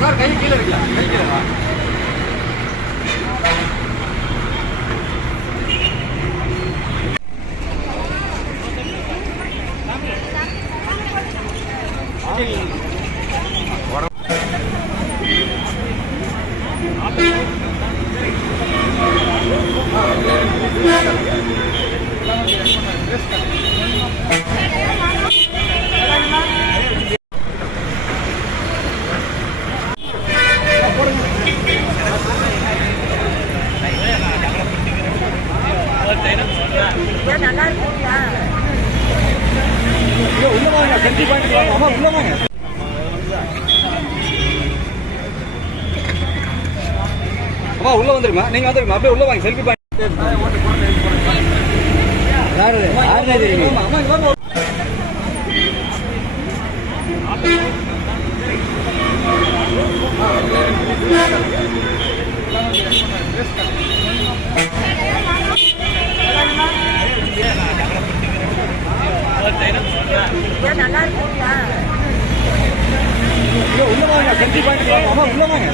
Sir கை கீழே இருக்கலாம் கை கீழே வா Thank you. உள்ள வாங்க சென்ட்ரி பாயிண்ட் அம்மா உள்ள வாங்க அம்மா உள்ள வந்துருமா? நீங்க வந்துருமா? அப்படியே உள்ள வாங்க செல்ஃபி பாயிண்ட் யாரு யாரு தெரியும் அம்மா இங்க வாங்க சென்ட்ரி பாயிண்ட்